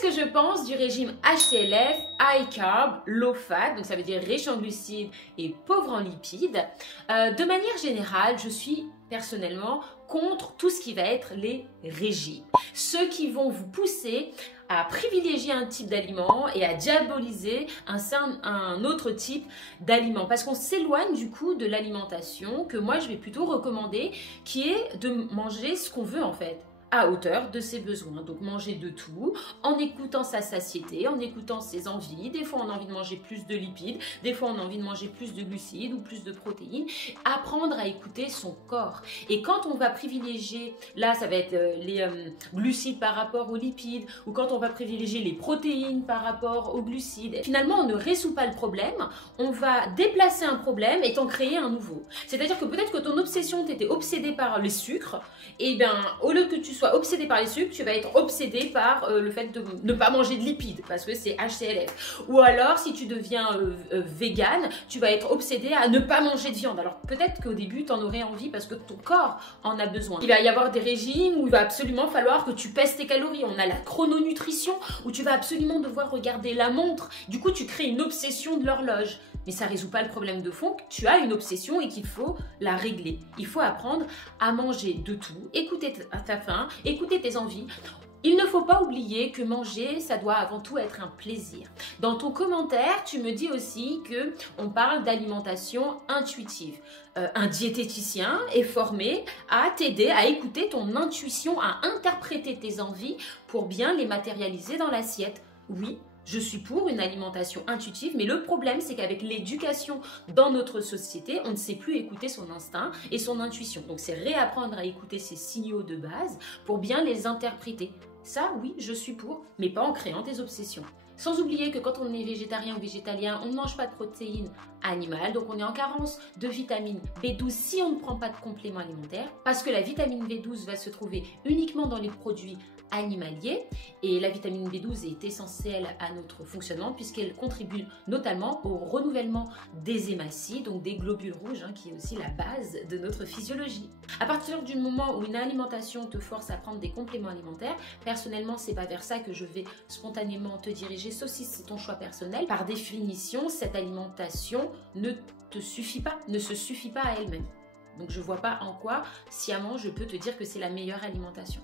Qu'est-ce que je pense du régime HCLF, High Carb, Low Fat, donc ça veut dire riche en glucides et pauvre en lipides. De manière générale, je suis personnellement contre tout ce qui va être les régimes. Ceux qui vont vous pousser à privilégier un type d'aliment et à diaboliser un autre type d'aliment. Parce qu'on s'éloigne du coup de l'alimentation que moi je vais plutôt recommander, qui est de manger ce qu'on veut en fait, à hauteur de ses besoins. Donc manger de tout, en écoutant sa satiété, en écoutant ses envies. Des fois on a envie de manger plus de lipides, des fois on a envie de manger plus de glucides ou plus de protéines. Apprendre à écouter son corps. Et quand on va privilégier, là ça va être les glucides par rapport aux lipides, ou quand on va privilégier les protéines par rapport aux glucides, finalement on ne résout pas le problème, on va déplacer un problème et t'en créer un nouveau. C'est-à-dire que peut-être que ton obsession, t'étais obsédé par les sucres, et bien au lieu que tu sois obsédé par les sucres, tu vas être obsédé par le fait de ne pas manger de lipides parce que c'est HCLF. Ou alors si tu deviens vegan, tu vas être obsédé à ne pas manger de viande. Alors peut-être qu'au début tu en aurais envie parce que ton corps en a besoin. Il va y avoir des régimes où il va absolument falloir que tu pèses tes calories. On a la chrononutrition où tu vas absolument devoir regarder la montre. Du coup tu crées une obsession de l'horloge. Mais ça ne résout pas le problème de fond. Tu as une obsession et qu'il faut la régler. Il faut apprendre à manger de tout, écouter ta faim, écouter tes envies. Il ne faut pas oublier que manger, ça doit avant tout être un plaisir. Dans ton commentaire, tu me dis aussi qu'on parle d'alimentation intuitive. Un diététicien est formé à t'aider à écouter ton intuition, à interpréter tes envies pour bien les matérialiser dans l'assiette. Oui. Je suis pour une alimentation intuitive, mais le problème, c'est qu'avec l'éducation dans notre société, on ne sait plus écouter son instinct et son intuition. Donc, c'est réapprendre à écouter ces signaux de base pour bien les interpréter. Ça, oui, je suis pour, mais pas en créant des obsessions. Sans oublier que quand on est végétarien ou végétalien, on ne mange pas de protéines animales, donc on est en carence de vitamine B12 si on ne prend pas de complément alimentaire, parce que la vitamine B12 va se trouver uniquement dans les produits animaliers et la vitamine B12 est essentielle à notre fonctionnement puisqu'elle contribue notamment au renouvellement des hématies, donc des globules rouges, qui est aussi la base de notre physiologie. À partir du moment où une alimentation te force à prendre des compléments alimentaires, personnellement c'est pas vers ça que je vais spontanément te diriger, sauf si c'est ton choix personnel. Par définition, cette alimentation ne te suffit pas, ne se suffit pas à elle-même. Donc je vois pas en quoi sciemment je peux te dire que c'est la meilleure alimentation.